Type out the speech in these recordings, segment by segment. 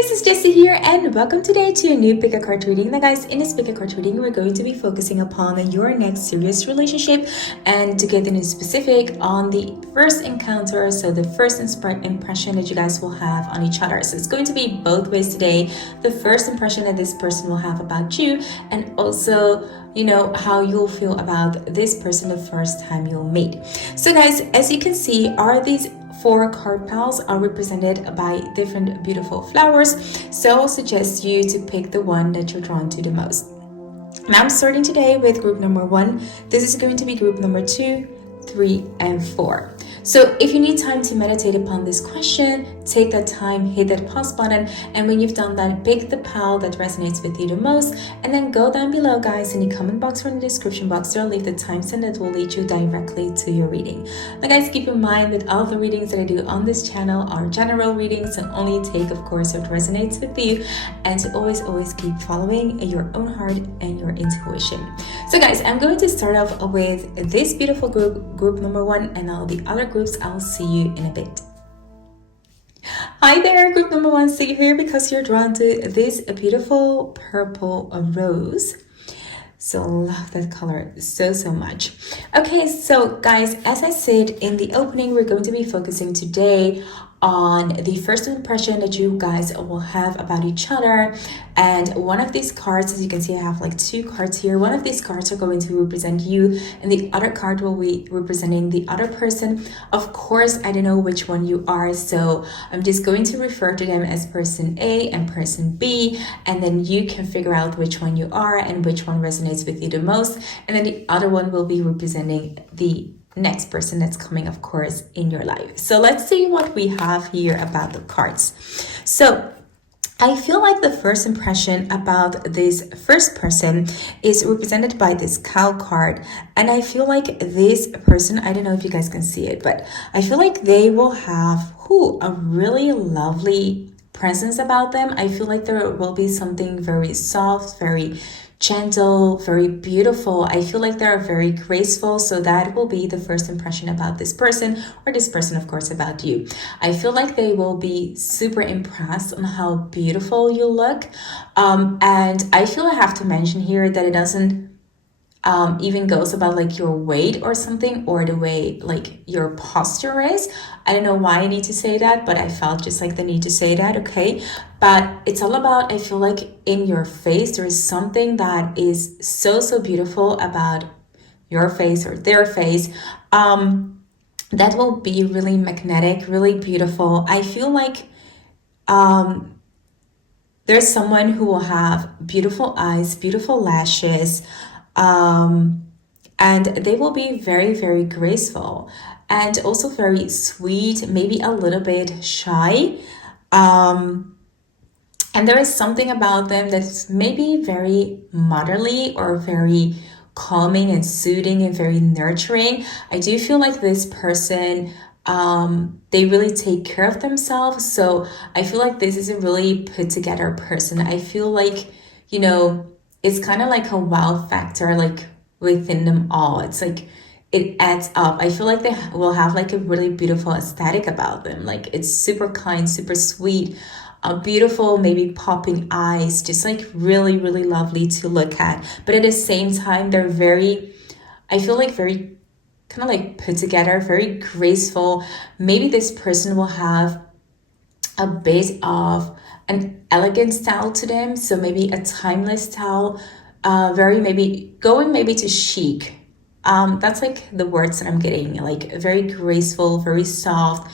guys, it's Jessy here and welcome today to a new pick a card reading. Now guys, in this pick a card reading, we're going to be focusing upon your next serious relationship and to get in specific on the first encounter, so the first impression that you guys will have on each other. So it's going to be both ways today. The first impression that this person will have about you, and also how you'll feel about this person the first time you'll meet. So guys, as you can see, are these 4 card piles are represented by different beautiful flowers, so I'll suggest you to pick the one that you're drawn to the most. Now I'm starting today with group number 1. This is going to be group number 2, 3, and 4. So if you need time to meditate upon this question, take that time, hit that pause button, and when you've done that, pick the pile that resonates with you the most, and then go down below, guys, in the comment box or in the description box. There I'll leave the timestamp that will lead you directly to your reading. Now guys, keep in mind that all the readings that I do on this channel are general readings and only take, of course, what resonates with you, and to always keep following your own heart and your intuition. So guys, I'm going to start off with this beautiful group number 1, and all the other groups I'll see you in a bit. Hi there, group number 1. So you're here because you're drawn to this beautiful purple rose. So love that color so much. Okay, so guys, as I said in the opening, we're going to be focusing today on the first impression that you guys will have about each other. And one of these cards, as you can see, I have like 2 cards here. One of these cards are going to represent you, and the other card will be representing the other person. Of course, I don't know which one you are, so I'm just going to refer to them as person A and person B, and then you can figure out which one you are and which one resonates with you the most. And then the other one will be representing the next person that's coming, of course, in your life. So let's see what we have here about the cards. So I feel like the first impression about this first person is represented by this cow card. And I feel like this person, I don't know if you guys can see it, but I feel like they will have a really lovely presence about them. I feel like there will be something very soft, very gentle, very beautiful. I feel like they're very graceful. So that will be the first impression about this person, or this person, of course, about you. I feel like they will be super impressed on how beautiful you look. And I feel I have to mention here that it doesn't even goes about like your weight or something, or the way like your posture is. I don't know why I need to say that, but I felt just like the need to say that, okay? But it's all about, I feel like in your face, there is something that is so beautiful about your face or their face. That will be really magnetic, really beautiful. I feel like there's someone who will have beautiful eyes, beautiful lashes, and they will be very graceful and also very sweet, maybe a little bit shy. And there is something about them that's maybe very motherly or very calming and soothing and very nurturing. I do feel like this person, they really take care of themselves. So I feel like this is a really put together person. I feel like, it's kind of like a wow factor, like within them all. It's like it adds up. I feel like they will have like a really beautiful aesthetic about them. Like it's super kind, super sweet, beautiful, maybe popping eyes, just like really lovely to look at. But at the same time, they're I feel like very kind of like put together, very graceful. Maybe this person will have a bit of an elegant style to them, so maybe a timeless style, maybe to chic. That's like the words that I'm getting, like very graceful, very soft,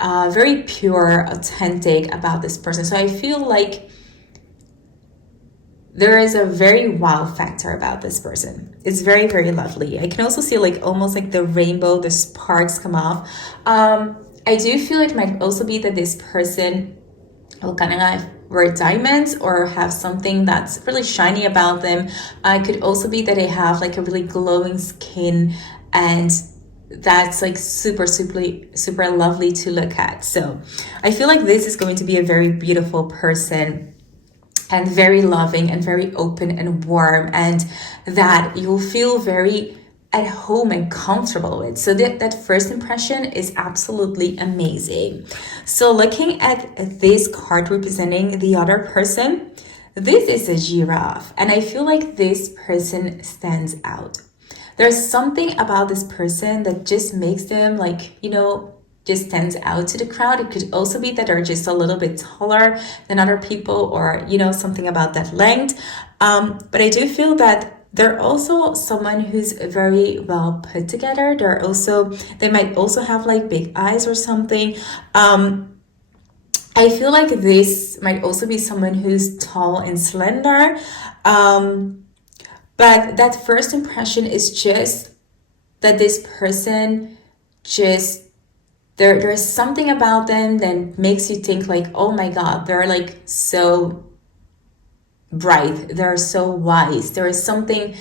very pure, authentic about this person. So I feel like there is a very wow factor about this person. It's very lovely. I can also see like almost like the rainbow, the sparks come off. I do feel it might also be that this person will kind of like wear diamonds or have something that's really shiny about them. It could also be that they have like a really glowing skin, and that's like super lovely to look at. So I feel like this is going to be a very beautiful person, and very loving and very open and warm, and that you'll feel very at home and comfortable with. So that first impression is absolutely amazing. So looking at this card representing the other person, this is a giraffe, and I feel like this person stands out. There's something about this person that just makes them like, just stands out to the crowd. It could also be that they're just a little bit taller than other people, or, something about that length. But I do feel that they're also someone who's very well put together. They might also have like big eyes or something. I feel like this might also be someone who's tall and slender. But that first impression is just that this person just, there's something about them that makes you think like, oh my God, they're like so bright, they're so wise. There is something,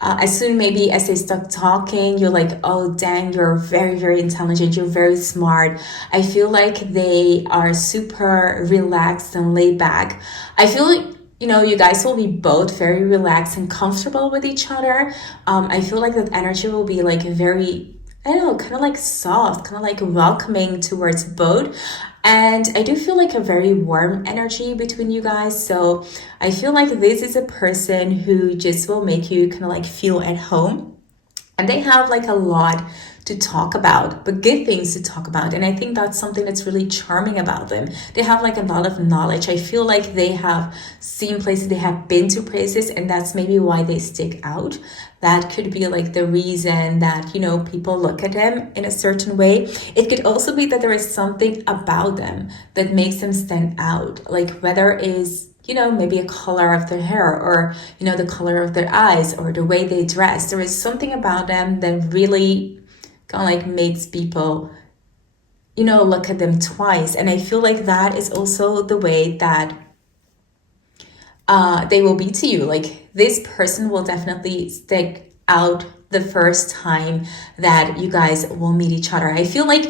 as soon maybe as they start talking, you're like, oh dang, you're very, very intelligent, you're very smart. I feel like they are super relaxed and laid back. I feel like, you guys will be both very relaxed and comfortable with each other. I feel like that energy will be like very, I don't know, kind of like soft, kind of like welcoming towards both. And I do feel like a very warm energy between you guys. So I feel like this is a person who just will make you kind of like feel at home. And they have like a lot to talk about, but good things to talk about. And I think that's something that's really charming about them. They have like a lot of knowledge. I feel like they have seen places, they have been to places, and that's maybe why they stick out. That could be like the reason that, people look at them in a certain way. It could also be that there is something about them that makes them stand out, like whether it is maybe a color of their hair, or, the color of their eyes, or the way they dress. There is something about them that really kind of like makes people, look at them twice. And I feel like that is also the way that they will be to you. Like this person will definitely stick out the first time that you guys will meet each other. I feel like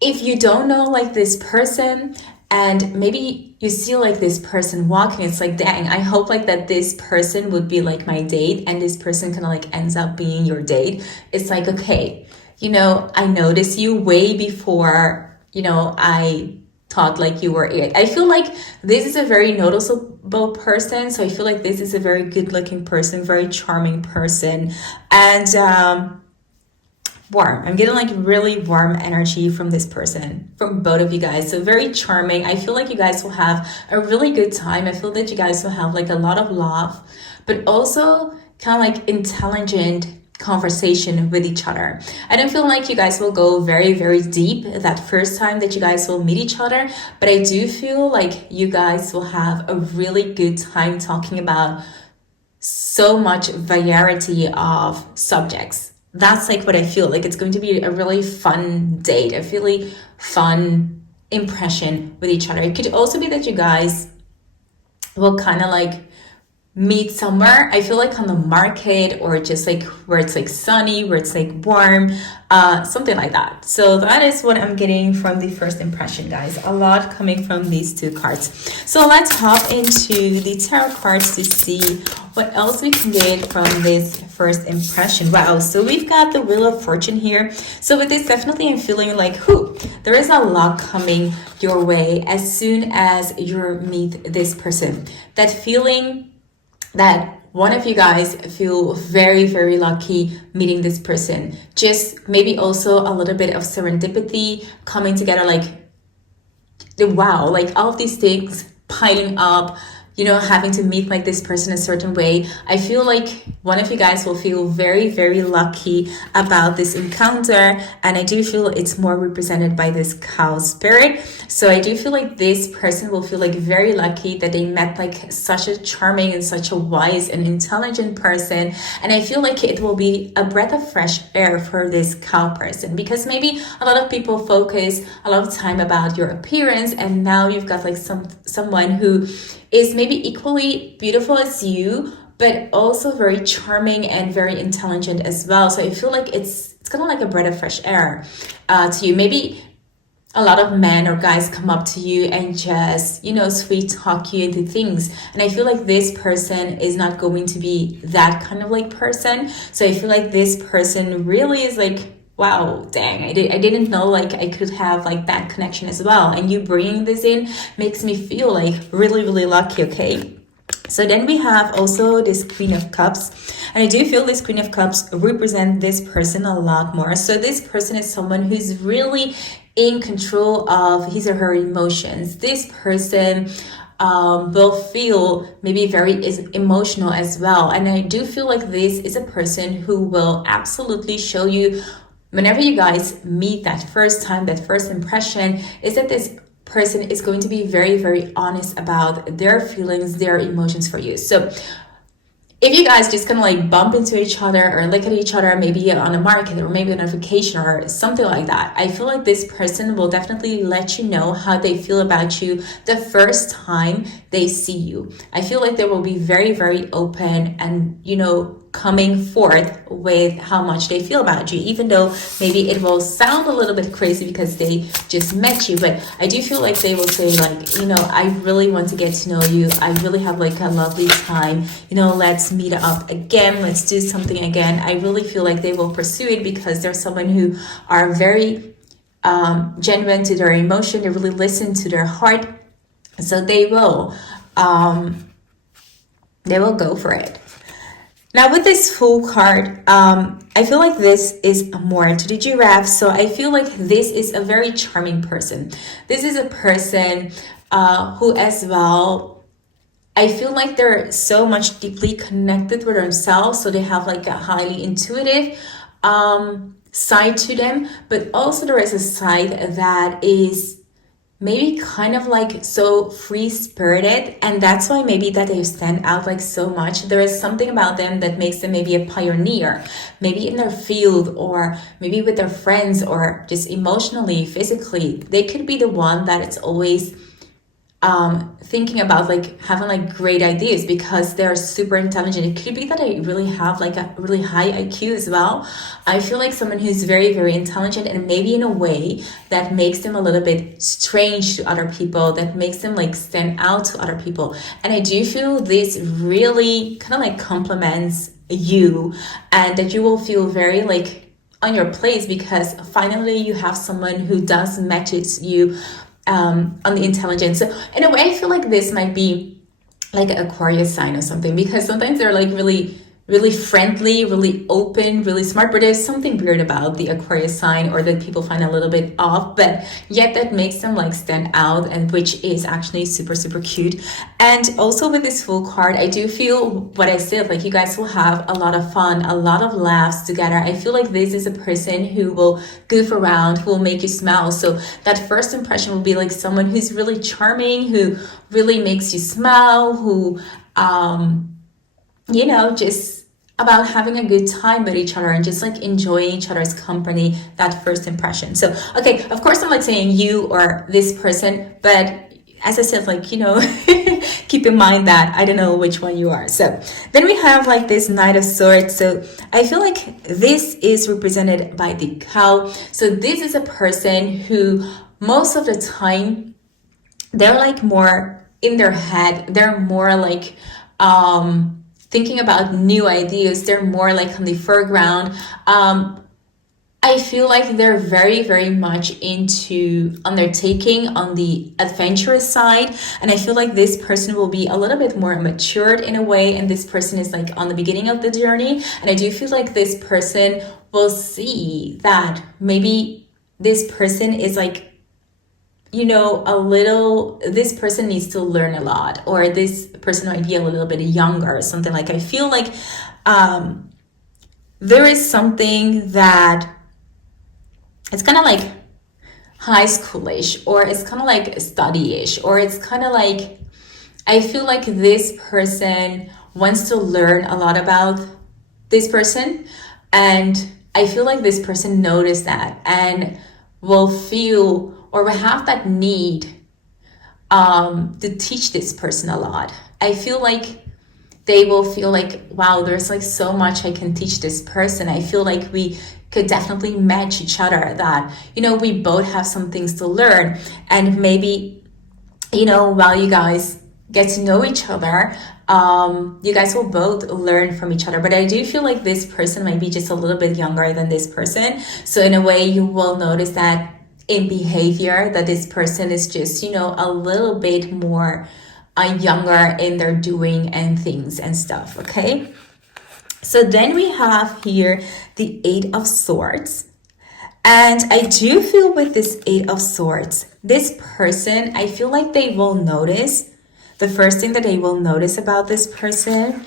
if you don't know like this person, and maybe you see like this person walking, it's like, dang, I hope like that this person would be like my date, and this person kind of like ends up being your date. It's like, okay, I noticed you way before, I thought like you were it. I feel like this is a very noticeable person. So I feel like this is a very good looking person, very charming person. And warm. I'm getting like really warm energy from this person, from both of you guys. So very charming. I feel like you guys will have a really good time. I feel that you guys will have like a lot of love, but also kind of like intelligent conversation with each other. I don't feel like you guys will go very, very deep that first time that you guys will meet each other, but I do feel like you guys will have a really good time talking about so much variety of subjects. That's like what I feel like. It's going to be a really fun date, a really fun impression with each other. It could also be that you guys will kind of like meet somewhere, I feel like on the market, or just like where it's like sunny, where it's like warm, something like that. So that is what I'm getting from the first impression, guys. A lot coming from these two cards. So let's hop into the tarot cards to see what else we can get from this first impression. Wow, so we've got the Wheel of Fortune here. So with this, definitely I'm feeling like, there is a lot coming your way as soon as you meet this person. That feeling that one of you guys feel very, very lucky meeting this person. Just maybe also a little bit of serendipity coming together, like, wow, like all of these things piling up, having to meet like this person a certain way. I feel like one of you guys will feel very, very lucky about this encounter. And I do feel it's more represented by this cow spirit. So I do feel like this person will feel like very lucky that they met like such a charming and such a wise and intelligent person. And I feel like it will be a breath of fresh air for this cow person, because maybe a lot of people focus a lot of time about your appearance, and now you've got like someone who is maybe equally beautiful as you, but also very charming and very intelligent as well. So I feel like it's kind of like a breath of fresh air to you. Maybe a lot of men or guys come up to you and just, sweet talk you into things. And I feel like this person is not going to be that kind of like person. So I feel like this person really is like, wow, dang, I didn't know like I could have like that connection as well. And you bringing this in makes me feel like really, really lucky, okay? So then we have also this Queen of Cups. And I do feel this Queen of Cups represent this person a lot more. So this person is someone who's really in control of his or her emotions. This person will feel maybe very emotional as well. And I do feel like this is a person who will absolutely show you, whenever you guys meet that first time, that first impression, is that this person is going to be very, very honest about their feelings, their emotions for you. So if you guys just kind of like bump into each other or look at each other, maybe on a market or maybe on a vacation or something like that, I feel like this person will definitely let you know how they feel about you the first time they see you. I feel like they will be very, very open and, coming forth with how much they feel about you, even though maybe it will sound a little bit crazy because they just met you. But I do feel like they will say like, I really want to get to know you. I really have like a lovely time. Let's meet up again. Let's do something again. I really feel like they will pursue it because they're someone who are very genuine to their emotion. They really listen to their heart. So they will go for it. Now with this Fool card, I feel like this is more to the giraffe. So I feel like this is a very charming person. This is a person who as well, I feel like they're so much deeply connected with themselves. So they have like a highly intuitive side to them. But also there is a side that is maybe kind of like so free-spirited, and that's why maybe that they stand out like so much. There is something about them that makes them maybe a pioneer, maybe in their field or maybe with their friends or just emotionally, physically. They could be the one that it's always thinking about like having like great ideas because they're super intelligent. It could be that I really have like a really high IQ as well. I feel like someone who's very, very intelligent and maybe in a way that makes them a little bit strange to other people, that makes them like stand out to other people. And I do feel this really kind of like complements you, and that you will feel very like on your place because finally you have someone who does matches you on the intelligence. So in a way, I feel like this might be like an Aquarius sign or something, because sometimes they're like really, really friendly, really open, really smart, but there's something weird about the Aquarius sign, or that people find a little bit off, but yet that makes them like stand out, and which is actually super, super cute. And also with this Fool card, I do feel what I said, like you guys will have a lot of fun, a lot of laughs together. I feel like this is a person who will goof around, who will make you smile. So that first impression will be like someone who's really charming, who really makes you smile, who just about having a good time with each other and just like enjoying each other's company, that first impression. So, okay, of course I'm not saying you or this person, but as I said, like, keep in mind that I don't know which one you are. So then we have like this Knight of Swords. So I feel like this is represented by the cow. So this is a person who most of the time, they're like more in their head. They're more like, thinking about new ideas. They're more like on the foreground. I feel like they're very, very much into undertaking on the adventurous side. And I feel like this person will be a little bit more matured in a way. And this person is like on the beginning of the journey. And I do feel like this person will see that maybe this person is like, this person needs to learn a lot, or this person might be a little bit younger or something. Like I feel like there is something that it's kind of like high schoolish, or it's kind of like study-ish, or it's kind of like, I feel like this person wants to learn a lot about this person, and I feel like this person noticed that and will feel or will have that need to teach this person a lot. I feel like they will feel like, wow, there's like so much I can teach this person. I feel like we could definitely match each other, that, you know, we both have some things to learn. And maybe, you know, while you guys get to know each other, you guys will both learn from each other. But I do feel like this person might be just a little bit younger than this person. So in a way, you will notice that in behavior, that this person is just, you know, a little bit more younger in their doing and things and stuff, okay? So then we have here the Eight of Swords. And I do feel with this Eight of Swords, this person, I feel like they will notice, the first thing that they will notice about this person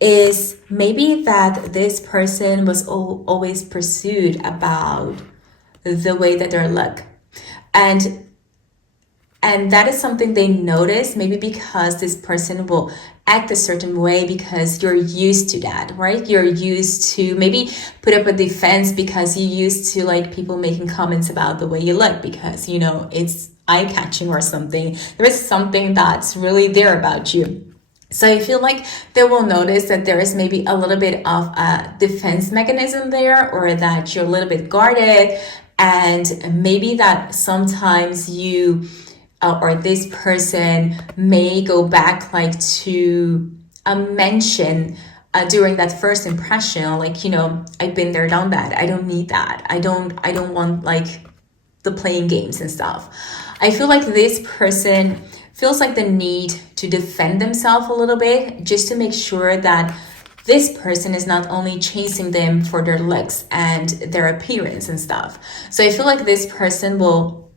is maybe that this person was always pursued about the way that they look. And that is something they notice, maybe because this person will act a certain way because you're used to that, right? You're used to maybe put up a defense because you used to like people making comments about the way you look because, you know, it's eye-catching or something. There is something that's really there about you. So I feel like they will notice that there is maybe a little bit of a defense mechanism there, or that you're a little bit guarded, and maybe that sometimes you or this person may go back like to a mention during that first impression, like, you know, I've been there, done that. I don't need that. I don't want like the playing games and stuff. I feel like this person feels like the need to defend themselves a little bit, just to make sure that this person is not only chasing them for their looks and their appearance and stuff. So I feel like this person will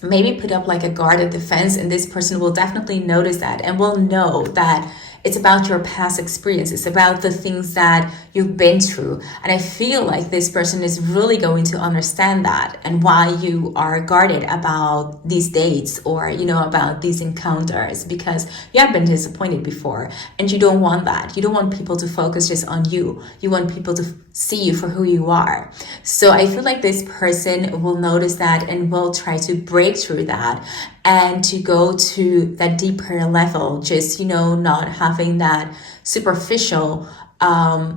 maybe put up like a guarded defense, and this person will definitely notice that and will know that it's about your past experience. It's about the things that you've been through. And I feel like this person is really going to understand that and why you are guarded about these dates or, you know, about these encounters, because you have been disappointed before and you don't want that. You don't want people to focus just on you. You want people to see you for who you are. So I feel like this person will notice that and will try to break through that and to go to that deeper level, just, you know, not having that superficial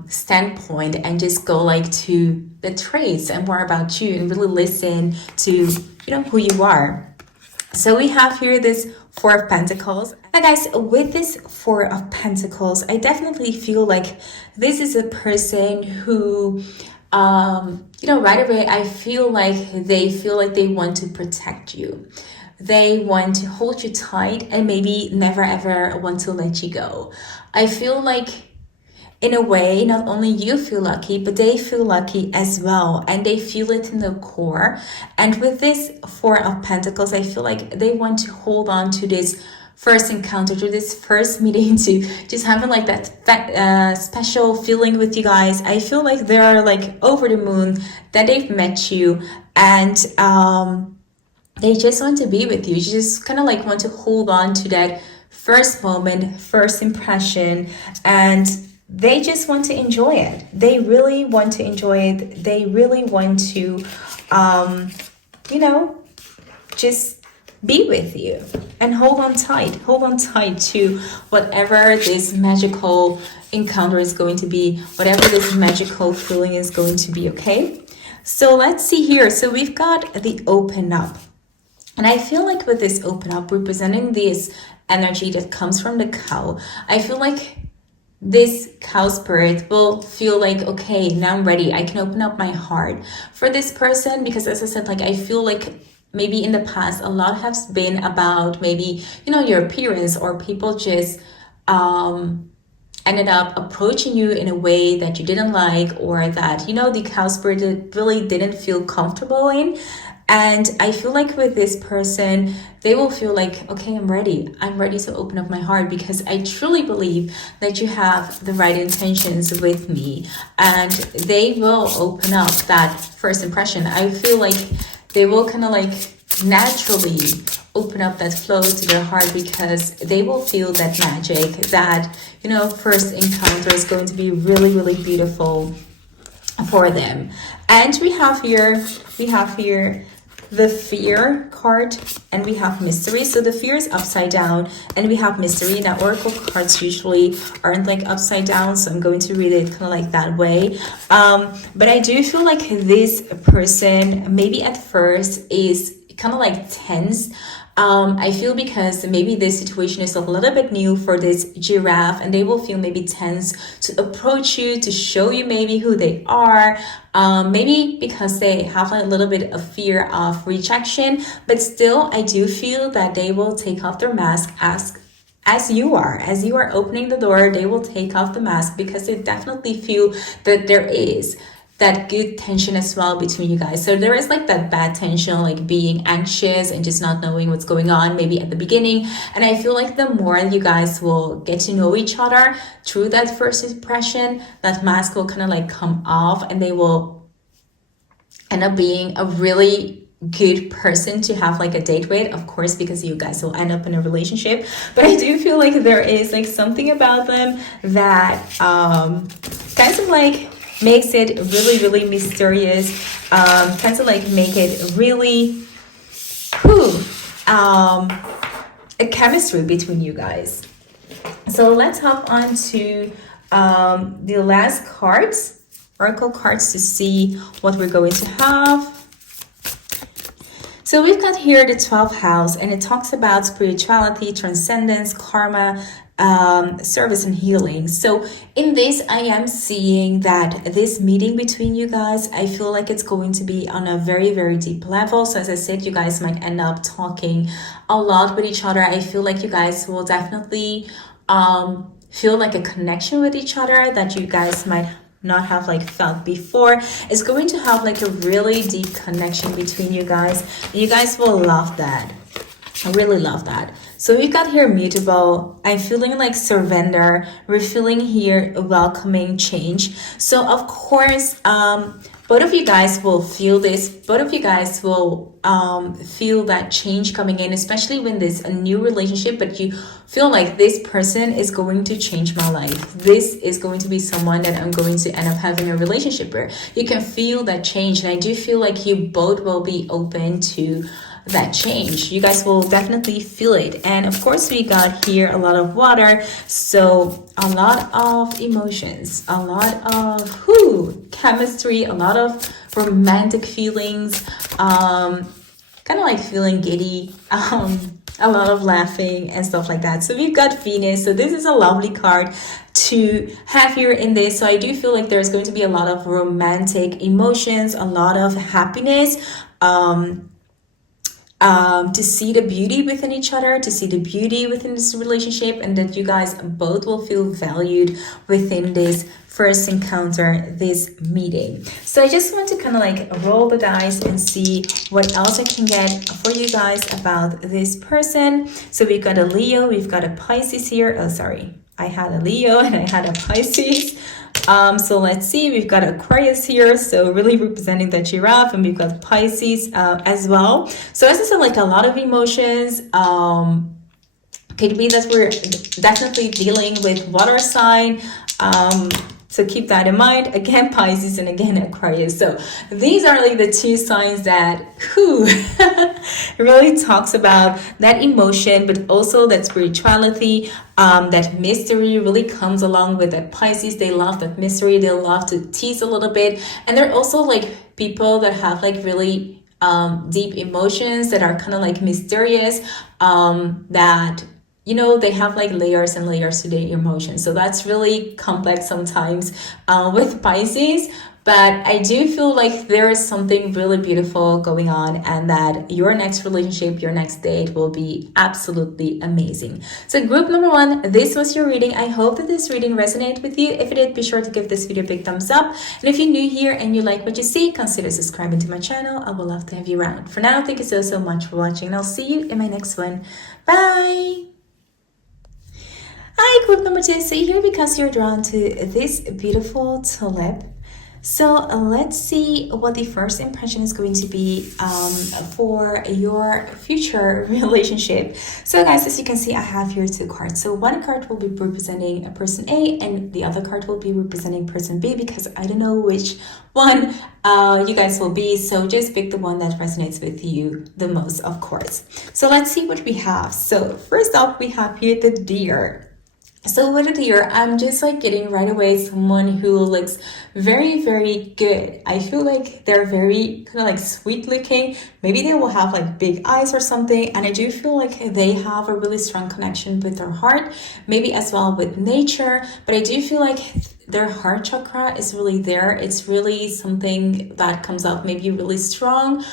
standpoint, and just go like to the traits and more about you and really listen to, you know, who you are. So we have here this Four of Pentacles. Now guys, with this Four of Pentacles, I definitely feel like this is a person who, you know, right away, I feel like they want to protect you. They want to hold you tight and maybe never ever want to let you go. I feel like in a way, not only you feel lucky, but they feel lucky as well. And they feel it in the core. And with this Four of Pentacles, I feel like they want to hold on to this first encounter, to this first meeting, to just having like that special feeling with you guys. I feel like they're like over the moon that they've met you, and they just want to be with you. You just kind of like want to hold on to that first moment, first impression, and they just want to enjoy it. They really want to enjoy it. They really want to, you know, just be with you and hold on tight. Hold on tight to whatever this magical encounter is going to be, whatever this magical feeling is going to be, okay? So let's see here. So we've got the Open Up. And I feel like with this Open Up, representing this energy that comes from the cow, I feel like this cow spirit will feel like, okay, now I'm ready. I can open up my heart for this person, because as I said, like, I feel like maybe in the past, a lot has been about maybe, you know, your appearance, or people just ended up approaching you in a way that you didn't like, or that, you know, the cow spirit really didn't feel comfortable in. And I feel like with this person, they will feel like, okay, I'm ready to open up my heart, because I truly believe that you have the right intentions with me, and they will open up that first impression. I feel like they will kind of like naturally open up that flow to their heart, because they will feel that magic, that, you know, first encounter is going to be really, really beautiful for them. And we have here the fear card and we have mystery. So the fear is upside down and we have mystery. Now oracle cards usually aren't like upside down, so I'm going to read it kind of like that way. But I do feel like this person maybe at first is kind of like tense. I feel because maybe this situation is a little bit new for this giraffe and they will feel maybe tense to approach you, to show you maybe who they are, maybe because they have a little bit of fear of rejection, but still I do feel that they will take off their mask as you are opening the door. They will take off the mask because they definitely feel that there is that good tension as well between you guys. So there is like that bad tension, like being anxious and just not knowing what's going on maybe at the beginning. And I feel like the more you guys will get to know each other through that first impression, that mask will kind of like come off and they will end up being a really good person to have like a date with, of course, because you guys will end up in a relationship. But I do feel like there is like something about them that kind of like makes it really mysterious, kind of like make it really a chemistry between you guys. So let's hop on to the last cards, oracle cards, to see what we're going to have. So we've got here the 12th house, and it talks about spirituality, transcendence, karma, service and healing. So in this, I am seeing that this meeting between you guys, I feel like it's going to be on a very deep level. So as I said, you guys might end up talking a lot with each other. I feel like you guys will definitely feel like a connection with each other that you guys might not have like felt before. It's going to have like a really deep connection between you guys. You guys will love that. I really love that. So we've got here mutable. I'm feeling like surrender. We're feeling here welcoming change. So of course, both of you guys will feel this. Both of you guys will feel that change coming in, especially when there's a new relationship, but you feel like this person is going to change my life. This is going to be someone that I'm going to end up having a relationship with. You can feel that change. And I do feel like you both will be open to that change. You guys will definitely feel it. And of course, we got here a lot of water, so a lot of emotions, a lot of chemistry, a lot of romantic feelings, kind of like feeling giddy, a lot of laughing and stuff like that. So we've got Venus. So this is a lovely card to have here in this. So I do feel like there's going to be a lot of romantic emotions, a lot of happiness, to see the beauty within each other, to see the beauty within this relationship, and that you guys both will feel valued within this first encounter, this meeting. So I just want to kind of like roll the dice and see what else I can get for you guys about this person. So we've got a Leo, we've got a Pisces here. Oh, sorry. I had a Leo and I had a Pisces. So let's see, we've got Aquarius here, so really representing the giraffe, and we've got Pisces as well. So as I said, like a lot of emotions. Could be that we're definitely dealing with water sign. So keep that in mind. Again, Pisces and again, Aquarius. So these are like the two signs that really talks about that emotion, but also that spirituality, that mystery really comes along with that Pisces. They love that mystery. They love to tease a little bit. And they're also like people that have like really deep emotions that are kind of like mysterious, that they have like layers and layers to their emotions. So that's really complex sometimes with Pisces. But I do feel like there is something really beautiful going on, and that your next relationship, your next date will be absolutely amazing. So group number 1, this was your reading. I hope that this reading resonated with you. If it did, be sure to give this video a big thumbs up. And if you're new here and you like what you see, consider subscribing to my channel. I would love to have you around. For now, thank you so much for watching, and I'll see you in my next one. Bye! Hi, group number 2. So here because you're drawn to this beautiful tulip. So let's see what the first impression is going to be for your future relationship. So guys, as you can see, I have here two cards. So one card will be representing a person A and the other card will be representing person B, because I don't know which one you guys will be. So just pick the one that resonates with you the most, of course. So let's see what we have. So first off, we have here the Deer. So with a Deer, I'm just like getting right away someone who looks very, very good. I feel like they're very kind of like sweet looking. Maybe they will have like big eyes or something. And I do feel like they have a really strong connection with their heart, maybe as well with nature. But I do feel like their heart chakra is really there. It's really something that comes out maybe really strong.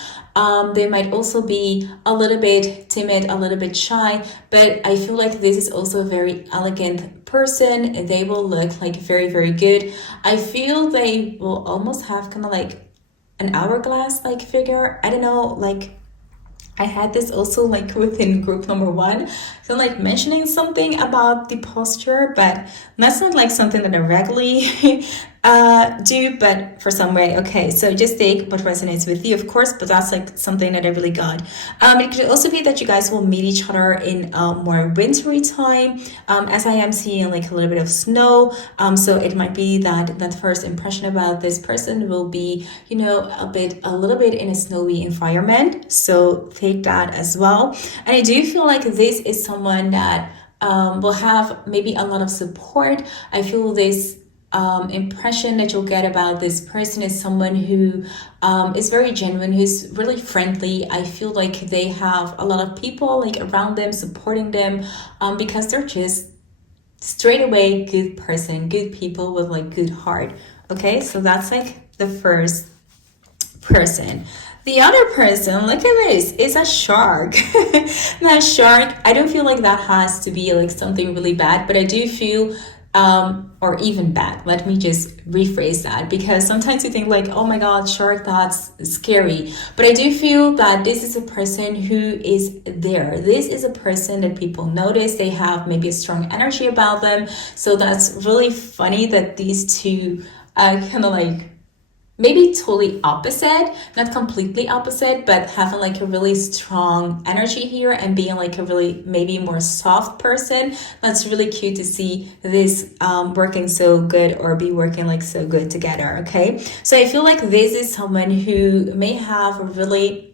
They might also be a little bit timid, a little bit shy, but I feel like this is also a very elegant person. They will look like very, very good. I feel they will almost have kind of like an hourglass like figure. I don't know, like I had this also like within group number 1. So like mentioning something about the posture, but that's not like something that I regularly do, but for some way. Okay, so just take what resonates with you, of course, but that's like something that I really got. It could also be that you guys will meet each other in more wintry time, as I am seeing like a little bit of snow. So it might be that that first impression about this person will be, you know, a little bit in a snowy environment. So take that as well. And I do feel like this is someone that will have maybe a lot of support. I feel this impression that you'll get about this person is someone who is very genuine, who's really friendly. I feel like they have a lot of people like around them supporting them, because they're just straight away good person, good people with like good heart. Okay, so that's like the first person. The other person, look at this, is a shark. That shark, I don't feel like that has to be like something really bad, but I do feel or even bad. Let me just rephrase that, because sometimes you think like, oh my god, shark, that's scary. But I do feel that this is a person who is there. This is a person that people notice. They have maybe a strong energy about them. So that's really funny that these two kind of like maybe totally opposite, not completely opposite, but having like a really strong energy here and being like a really maybe more soft person. That's really cute to see this working so good, or be working like so good together. Okay, so I feel like this is someone who may have a really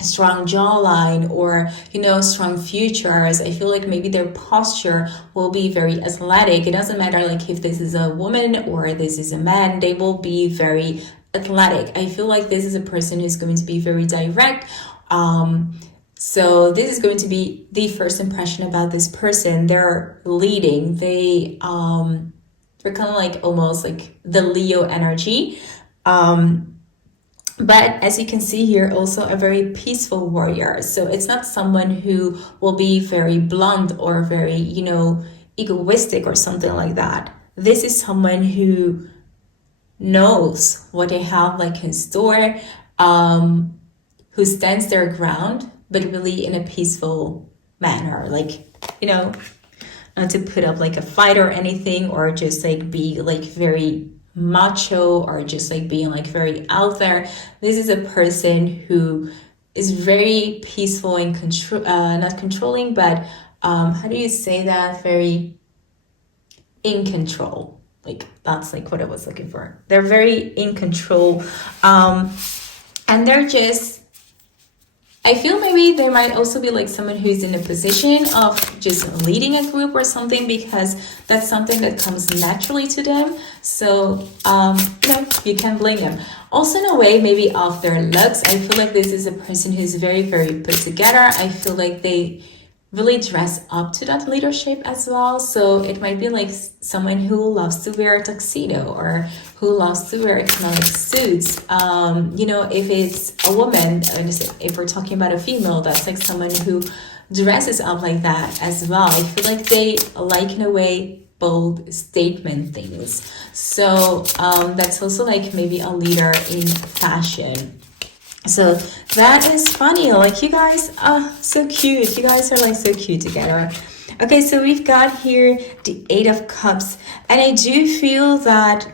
strong jawline, or you know, strong features. I feel like maybe their posture will be very athletic. It doesn't matter like if this is a woman or this is a man, they will be very athletic. I feel like this is a person who's going to be very direct. So this is going to be the first impression about this person. They're leading. They're kind of like almost like the Leo energy. But as you can see here, also a very peaceful warrior. So it's not someone who will be very blunt or very, you know, egoistic or something like that. This is someone who knows what they have like in store, who stands their ground, but really in a peaceful manner. Like, you know, not to put up like a fight or anything, or just like be like very macho, or just like being like very out there. This is a person who is very peaceful and not controlling, but how do you say that? Very in control. Like that's like what I was looking for. They're very in control, and they're just, I feel maybe they might also be like someone who's in a position of just leading a group or something, because that's something that comes naturally to them. So, you know, you can't blame them. Also, in a way, maybe of their looks, I feel like this is a person who's very, very put together. I feel like they really dress up to that leadership as well. So it might be like someone who loves to wear a tuxedo, or who loves to wear kind of like suits. You know, if it's a woman, if we're talking about a female, that's like someone who dresses up like that as well. I feel like they like, in a way, bold statement things. So that's also like maybe a leader in fashion. So that is funny. Like, you guys are so cute. You guys are like so cute together. Okay, so we've got here the 8 of Cups, and I do feel that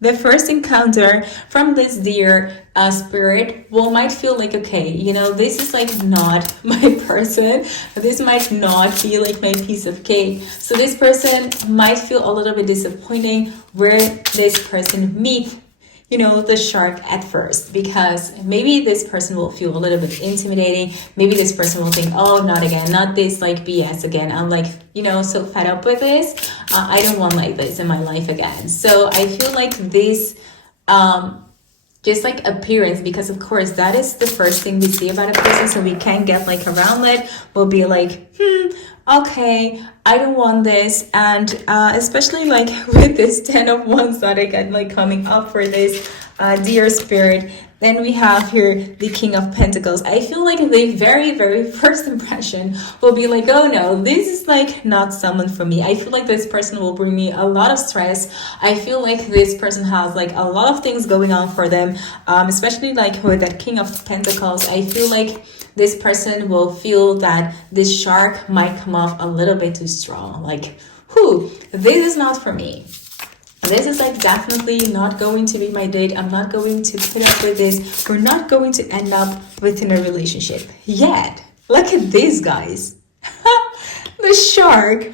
the first encounter from this dear spirit might feel like, okay, this is like not my person. This might not be like my piece of cake. So this person might feel a little bit disappointing where this person meets the shark at first, because maybe this person will feel a little bit intimidating. Maybe this person will think, oh, not again, not this like BS again. I'm like, so fed up with this. I don't want like this in my life again. So I feel like this, just like appearance, because of course that is the first thing we see about a person. So we can't get like around it. We'll be like, okay, I don't want this. And especially like with this 10 of Wands that I get like coming up for this dear spirit. Then we have here the King of Pentacles. I feel like the very, very first impression will be like, oh no, this is like not someone for me. I feel like this person will bring me a lot of stress. I feel like this person has like a lot of things going on for them, especially like with that King of Pentacles. I feel like this person will feel that this shark might come off a little bit too strong. Like, this is not for me. This is like definitely not going to be my date. I'm not going to put up with this. We're not going to end up within a relationship yet. Look at this, guys. The shark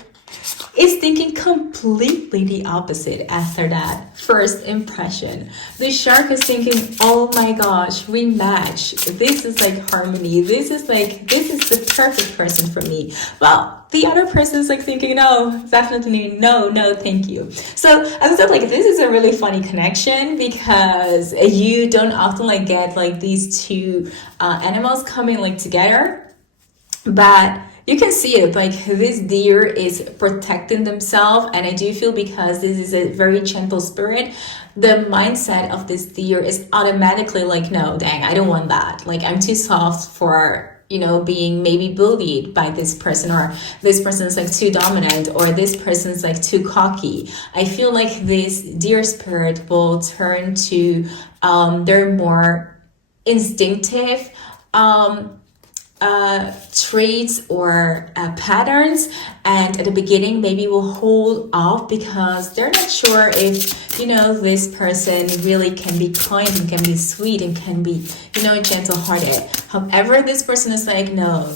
is thinking completely the opposite after that first impression. The shark is thinking, oh my gosh, we match. This is like harmony. This is the perfect person for me. Well, the other person is like thinking, no, definitely no, thank you. So as I said, like this is a really funny connection, because you don't often like get like these two animals coming like together, but you can see it, like this deer is protecting themselves. And I do feel, because this is a very gentle spirit, the mindset of this deer is automatically like, no, dang, I don't want that. Like I'm too soft for being maybe bullied by this person, or this person is like too dominant, or this person is like too cocky. I feel like this deer spirit will turn to their more instinctive traits or patterns, and at the beginning maybe will hold off because they're not sure if this person really can be kind and can be sweet and can be gentle hearted. However, this person is like, no,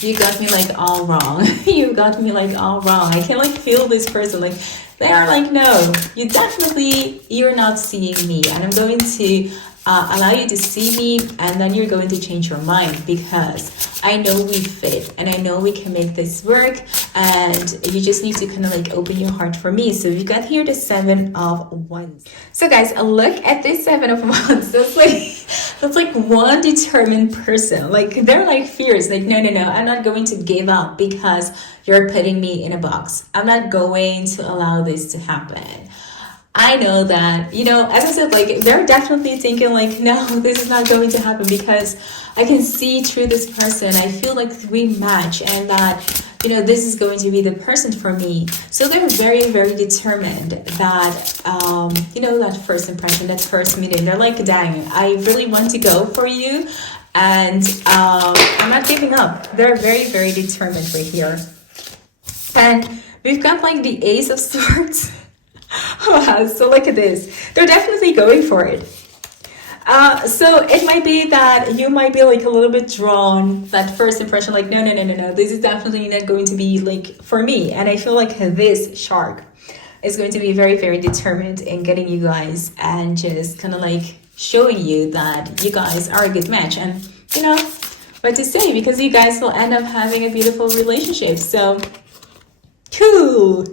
you got me like all wrong. You got me like all wrong. I can like feel this person, like they are like, no, you're not seeing me, and I'm going to allow you to see me, and then you're going to change your mind, because I know we fit and I know we can make this work, and you just need to kind of like open your heart for me. So we've got here the 7 of Wands. So guys, look at this 7 of Wands. That's like one determined person. Like they're like fierce, like no, I'm not going to give up because you're putting me in a box. I'm not going to allow this to happen. I know that, as I said, like they're definitely thinking like, no, this is not going to happen, because I can see through this person. I feel like we match, and that, this is going to be the person for me. So they're very, very determined that, that first impression, that first meeting, they're like, dang, I really want to go for you. And I'm not giving up. They're very, very determined right here. And we've got like the Ace of Swords. Wow, so look at this. They're definitely going for it. So it might be that you might be like a little bit drawn, that first impression, like, no, this is definitely not going to be like for me. And I feel like this shark is going to be very, very determined in getting you guys, and just kind of like showing you that you guys are a good match. And what to say, because you guys will end up having a beautiful relationship. So cool.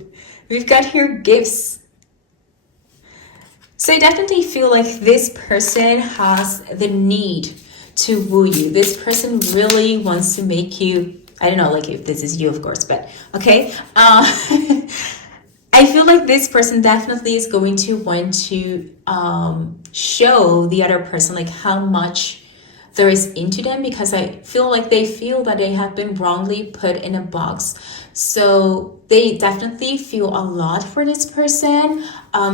We've got here gifts. So I definitely feel like this person has the need to woo you. This person really wants to make you, I don't know, like if this is you, of course, but okay. I feel like this person definitely is going to want to show the other person like how much there is into them, because I feel like they feel that they have been wrongly put in a box. So they definitely feel a lot for this person.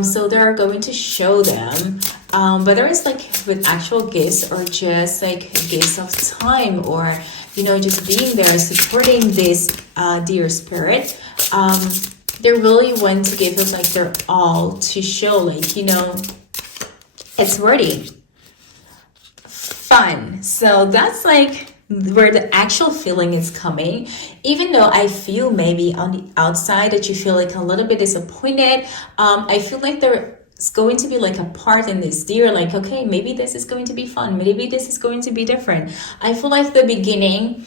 So they're going to show them, whether it's like with actual gifts or just like gifts of time, or just being there supporting this dear spirit. they really want to give us like their all to show like, you know, it's worthy. Fun. So that's like where the actual feeling is coming. Even though I feel maybe on the outside that you feel like a little bit disappointed, I feel like there's going to be like a part in this dear, like, okay, maybe this is going to be fun, maybe this is going to be different. I feel like the beginning,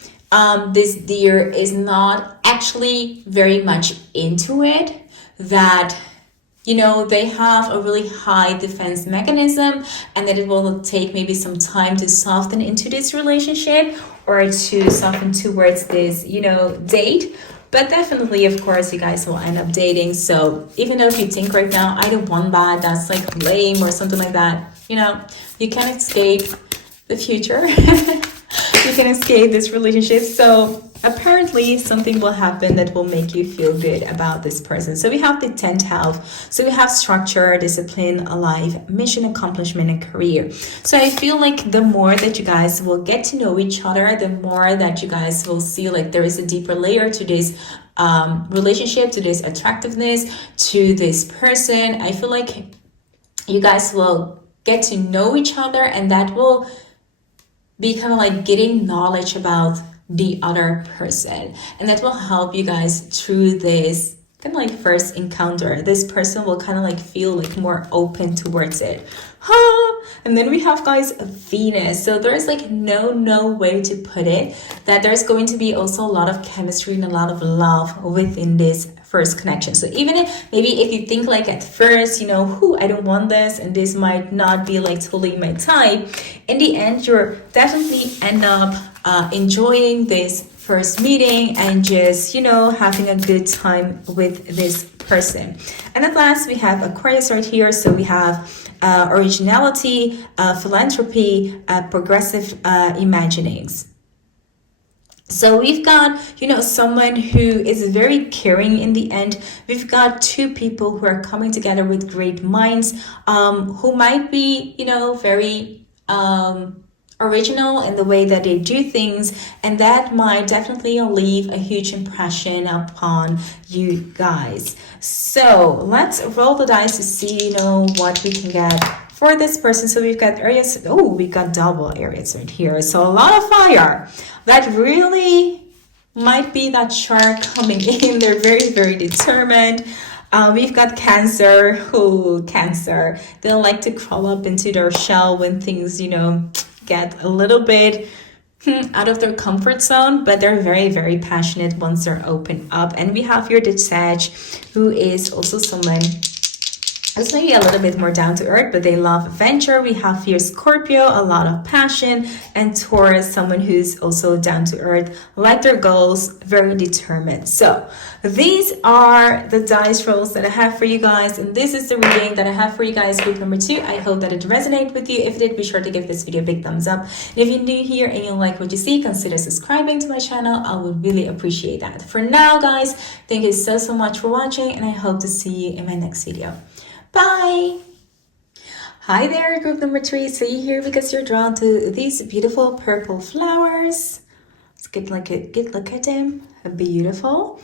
this deer is not actually very much into it, that, you know, they have a really high defense mechanism, and that it will take maybe some time to soften into this relationship or to soften towards this, you know, date. But definitely, of course, you guys will end up dating. So even though if you think right now, I don't want that, that's like lame or something like that, you know, you can escape the future. You can escape this relationship. So apparently something will happen that will make you feel good about this person. So we have the 10th house. So we have structure, discipline, life, mission, accomplishment, and career. So I feel like the more that you guys will get to know each other, the more that you guys will see like there is a deeper layer to this relationship, to this attractiveness, to this person. I feel like you guys will get to know each other, and that will be kind of like getting knowledge about the other person, and that will help you guys through this kind of like first encounter. This person will kind of like feel like more open towards it. And then we have, guys, Venus. So there's like no way to put it that there's going to be also a lot of chemistry and a lot of love within this first connection. So even if maybe if you think like at first, you know, I don't want this, and this might not be like totally my type, in the end you're definitely end up enjoying this first meeting and just, you know, having a good time with this person. And at last we have Aquarius right here. So we have originality, philanthropy, progressive imaginings. So we've got, you know, someone who is very caring in the end. We've got two people who are coming together with great minds, who might be, you know, very original in the way that they do things, and that might definitely leave a huge impression upon you guys. So let's roll the dice to see, you know, what we can get for this person. So we've got Aries. Oh, we got double Aries right here. So a lot of fire. That really might be that shark coming in. They're very determined. We've got Cancer. Oh, Cancer. They like to crawl up into their shell when things, you know, get a little bit out of their comfort zone, but they're very passionate once they're open up. And we have here the Sag, who is also someone who's maybe a little bit more down to earth, but they love adventure. We have here Scorpio, a lot of passion, and Taurus, someone who's also down to earth, like their goals, very determined. So these are the dice rolls that I have for you guys, and this is the reading that I have for you guys, group number 2. I hope that it resonated with you. If it did, be sure to give this video a big thumbs up. And if you're new here and you like what you see, consider subscribing to my channel. I would really appreciate that. For now, guys, thank you so much for watching, and I hope to see you in my next video. Bye! Hi there, group number 3. So you're here because you're drawn to these beautiful purple flowers. Let's get like a good look at them. Beautiful.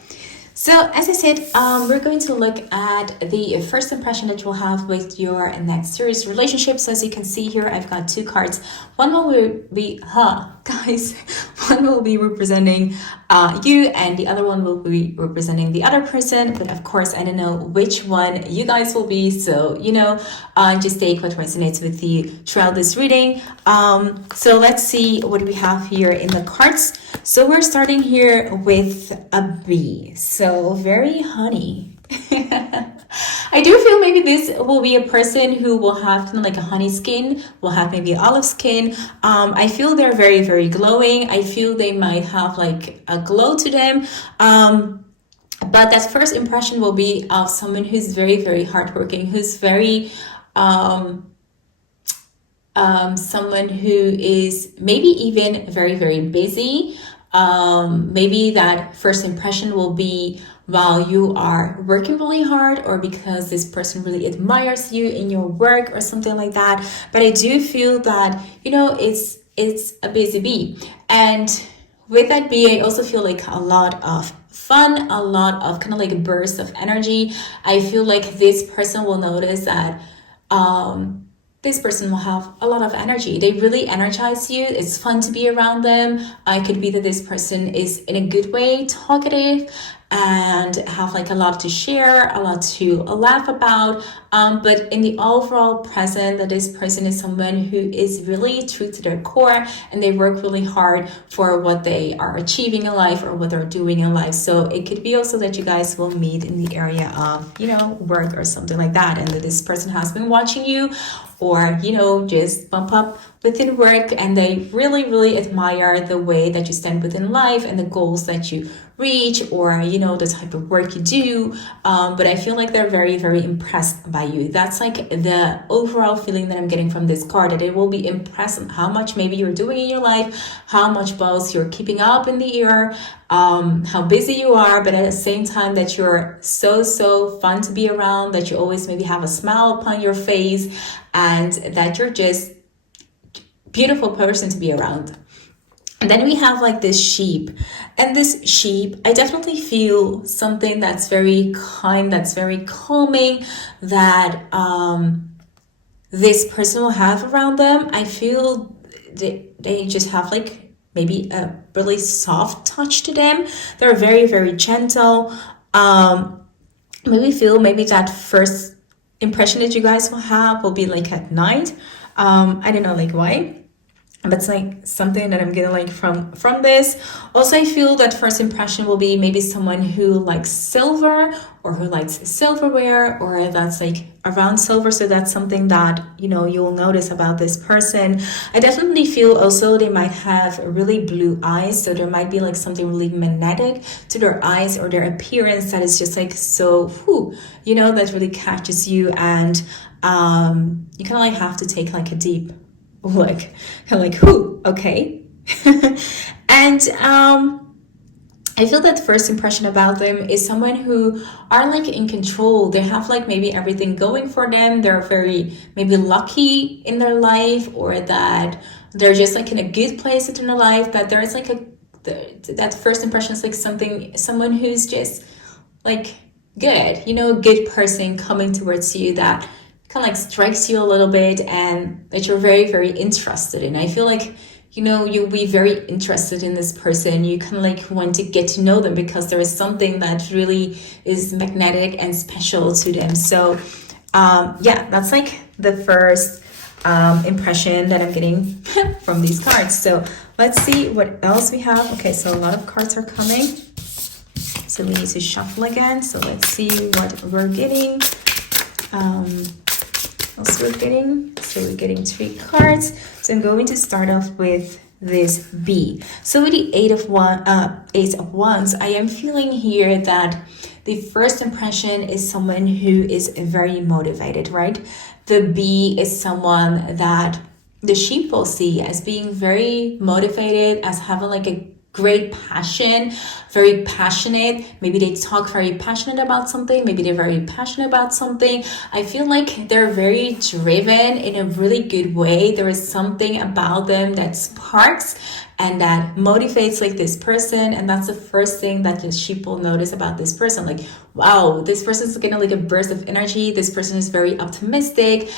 So as I said, we're going to look at the first impression that you'll have with your next serious relationship. So as you can see here, I've got 2 cards. One will be, guys, one will be representing you, and the other one will be representing the other person. But of course, I don't know which one you guys will be. So, you know, just take what resonates with you throughout this reading. So let's see what we have here in the cards. So we're starting here with a bee. So very honey. I do feel maybe this will be a person who will have kind of like a honey skin, will have maybe olive skin. I feel they're very glowing. I feel they might have like a glow to them. But that first impression will be of someone who's very hardworking, who's very someone who is maybe even very busy. Maybe that first impression will be while you are working really hard, or because this person really admires you in your work or something like that. But I do feel that, you know, it's a busy bee. And with that bee, I also feel like a lot of fun, a lot of kind of like a burst of energy. I feel like this person will notice that this person will have a lot of energy. They really energize you. It's fun to be around them. It could be that this person is in a good way talkative and have like a lot to share, a lot to laugh about. But in the overall present, that this person is someone who is really true to their core, and they work really hard for what they are achieving in life or what they're doing in life. So it could be also that you guys will meet in the area of, work or something like that, and that this person has been watching you, or just bump up within work, and they really, really admire the way that you stand within life and the goals that you reach, or the type of work you do. But I feel like they're very, very impressed by you. That's like the overall feeling that I'm getting from this card, that they will be impressed on how much maybe you're doing in your life, how much both you're keeping up in the year, how busy you are, but at the same time that you're so fun to be around, that you always maybe have a smile upon your face, and that you're just beautiful person to be around. And then we have like this sheep, and this sheep, I definitely feel something that's very kind, that's very calming, that this person will have around them. I feel they just have like maybe a really soft touch to them. They're very, very gentle. Maybe that first impression that you guys will have will be like at night. I don't know like why. That's like something that I'm getting like from this. Also, I feel that first impression will be maybe someone who likes silver, or who likes silverware, or that's like around silver. So that's something that you'll notice about this person. I definitely feel also they might have really blue eyes, so there might be like something really magnetic to their eyes or their appearance that is just like so that really catches you, and you kind of like have to take like a deep like who okay. And I feel that first impression about them is someone who are like in control. They have like maybe everything going for them. They're very maybe lucky in their life, or that they're just like in a good place in their life, that there's like that first impression is like someone who's just like good, good person coming towards you, that kind of like strikes you a little bit, and that you're very, very interested in. I feel like you'll be very interested in this person. You kind of like want to get to know them, because there is something that really is magnetic and special to them. So that's like the first impression that I'm getting from these cards. So let's see what else we have. Okay, so a lot of cards are coming, so we need to shuffle again. So let's see what we're getting. So we're getting 3 cards. So I'm going to start off with this bee. So with the Eight of Wands, I am feeling here that the first impression is someone who is very motivated, right? The bee is someone that the sheep will see as being very motivated, as having like a great passion, very passionate. Maybe they talk very passionate about something. Maybe they're very passionate about something. I feel like they're very driven in a really good way. There is something about them that sparks and that motivates like this person. And that's the first thing that the sheep will notice about this person. Like, wow, this person's getting like a burst of energy. This person is very optimistic.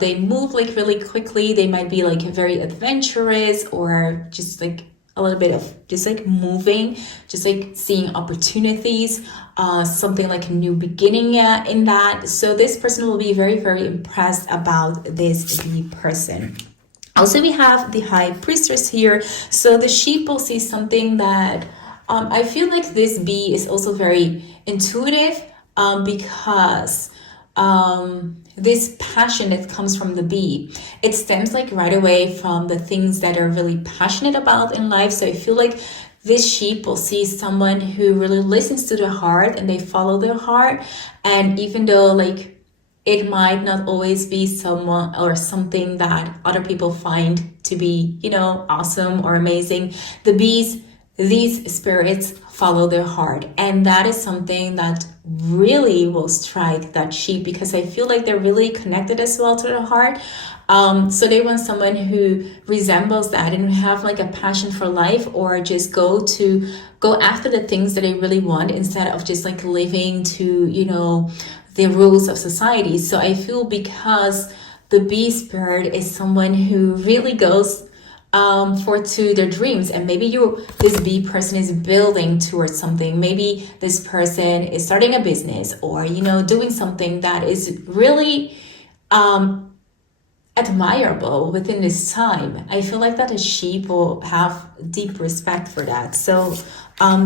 They move like really quickly. They might be like very adventurous, or just like a little bit of just like moving, just like seeing opportunities, something like a new beginning in that. So this person will be very, very impressed about this bee person. Also, we have the High Priestess here. So the sheep will see something that I feel like this bee is also very intuitive, because this passion that comes from the bee, it stems like right away from the things that are really passionate about in life. So I feel like this sheep will see someone who really listens to their heart, and they follow their heart. And even though like it might not always be someone or something that other people find to be awesome or amazing, the bees, these spirits follow their heart, and that is something that really will strike that sheep, because I feel like they're really connected as well to their heart. So they want someone who resembles that and have like a passion for life, or just go after the things that they really want, instead of just like living to, you know, the rules of society. So I feel because the bee spirit is someone who really goes to their dreams, and maybe this bee person is building towards something. Maybe this person is starting a business, or, you know, doing something that is really admirable within this time. I feel like that a sheep will have deep respect for that. So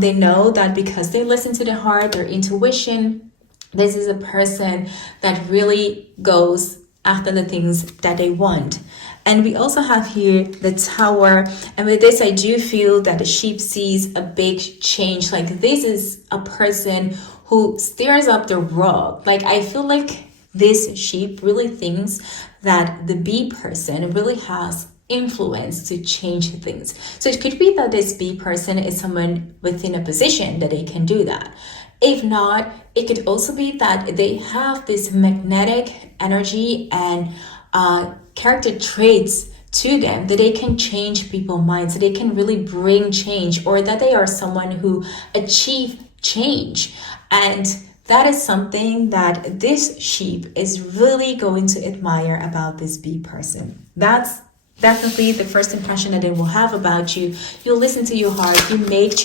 they know that because they listen to their heart, their intuition, this is a person that really goes after the things that they want. And we also have here the Tower. And with this, I do feel that the sheep sees a big change. Like, this is a person who stirs up the rug. Like, I feel like this sheep really thinks that the bee person really has influence to change things. So it could be that this bee person is someone within a position that they can do that. If not, it could also be that they have this magnetic energy and character traits to them, that they can change people's minds, that they can really bring change, or that they are someone who achieve change. And that is something that this sheep is really going to admire about this bee person. That's definitely the first impression that they will have about you. You listen to your heart. You make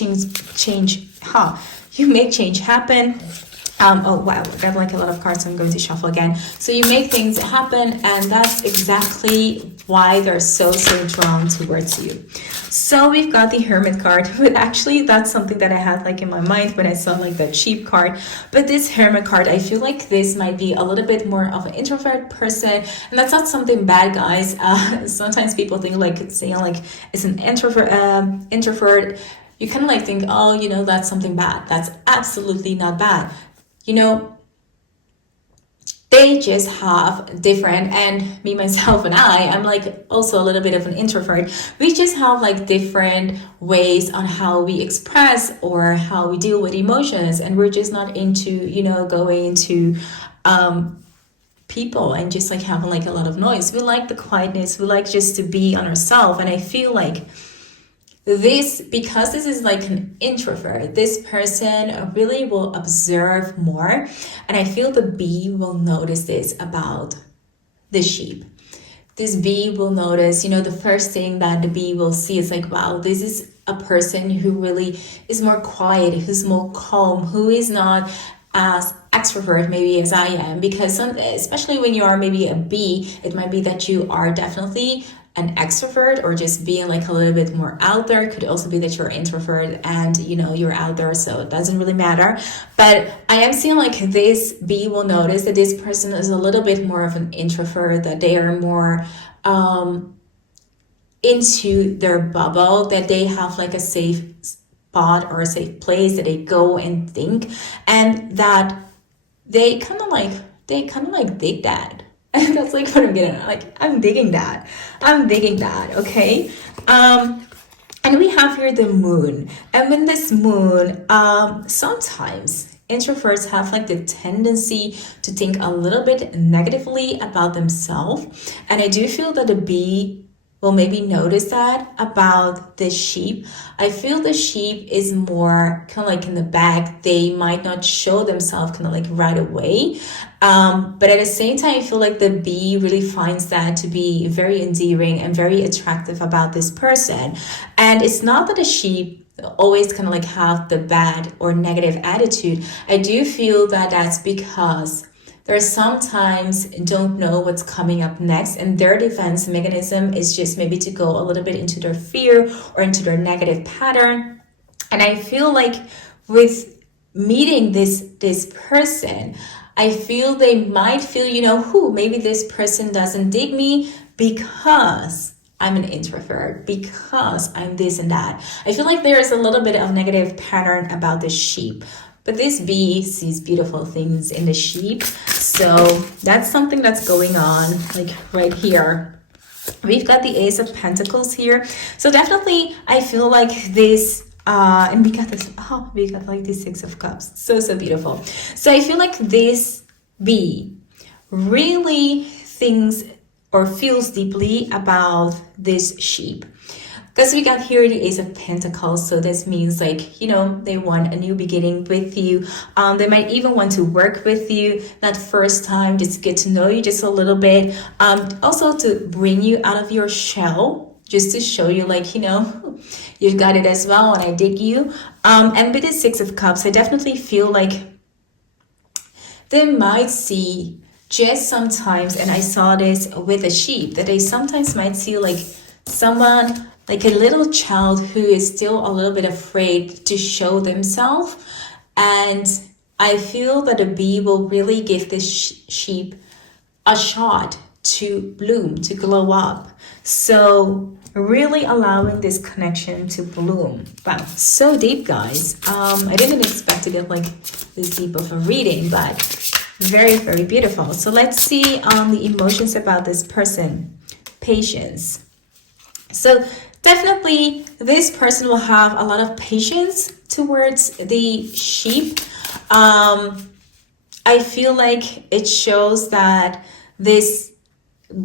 you make change happen. Oh wow, I got like a lot of cards, so I'm going to shuffle again. So you make things happen, and that's exactly why they're so drawn towards you. So we've got the Hermit card, but actually that's something that I had like in my mind when I saw like that sheep card. But this Hermit card, I feel like this might be a little bit more of an introvert person, and that's not something bad, guys. Sometimes people think like saying like it's an introvert. You kind of like think, oh, you know, that's something bad. That's absolutely not bad. You know, they just have different, and me, myself, and I'm like also a little bit of an introvert. We just have like different ways on how we express or how we deal with emotions, and we're just not into, you know, going to people and just like having like a lot of noise. We like the quietness. We like just to be on ourselves. And I feel like because this is like an introvert, this person really will observe more, and I feel the bee will notice this about the sheep. This bee will notice, you know, the first thing that the bee will see is like, wow, this is a person who really is more quiet, who's more calm, who is not as extrovert maybe as I am. Because especially when you are maybe a bee, it might be that you are definitely an extrovert, or just being like a little bit more out there. Could also be that you're an introvert and, you know, you're out there, so it doesn't really matter. But I am seeing like this bee will notice that this person is a little bit more of an introvert, that they are more into their bubble, that they have like a safe spot or a safe place that they go and think, and that they kind of like dig that. And that's like what I'm getting at. Like, I'm digging that, okay? And we have here the moon. And when this moon, sometimes introverts have like the tendency to think a little bit negatively about themselves. And I do feel that the bee will maybe notice that about the sheep. I feel the sheep is more kind of like in the back. They might not show themselves kind of like right away. But at the same time, I feel like the bee really finds that to be very endearing and very attractive about this person. And it's not that a sheep always kind of like have the bad or negative attitude. I do feel that that's because they sometimes don't know what's coming up next, and their defense mechanism is just maybe to go a little bit into their fear or into their negative pattern. And I feel like with meeting this person, I feel they might feel, you know, maybe this person doesn't dig me because I'm an introvert, because I'm this and that. I feel like there is a little bit of negative pattern about the sheep. But this bee sees beautiful things in the sheep. So that's something that's going on, like right here. We've got the Ace of Pentacles here. So definitely, I feel like this And we got like the Six of Cups. So beautiful. So I feel like this bee really thinks or feels deeply about this sheep. Because we got here the Ace of Pentacles, so this means like, you know, they want a new beginning with you. They might even want to work with you that first time, just get to know you just a little bit. Also to bring you out of your shell, just to show you like, you know, you've got it as well and I dig you. And with the Six of Cups, I definitely feel like they might see just sometimes, and I saw this with a sheep, that they sometimes might see like someone, like a little child who is still a little bit afraid to show themselves. And I feel that a bee will really give this sheep a shot to bloom, to glow up. So really allowing this connection to bloom. Wow, so deep, guys. I didn't expect to get like this deep of a reading, but very beautiful. So let's see the emotions about this person. Patience. So definitely this person will have a lot of patience towards the sheep. I feel like it shows that this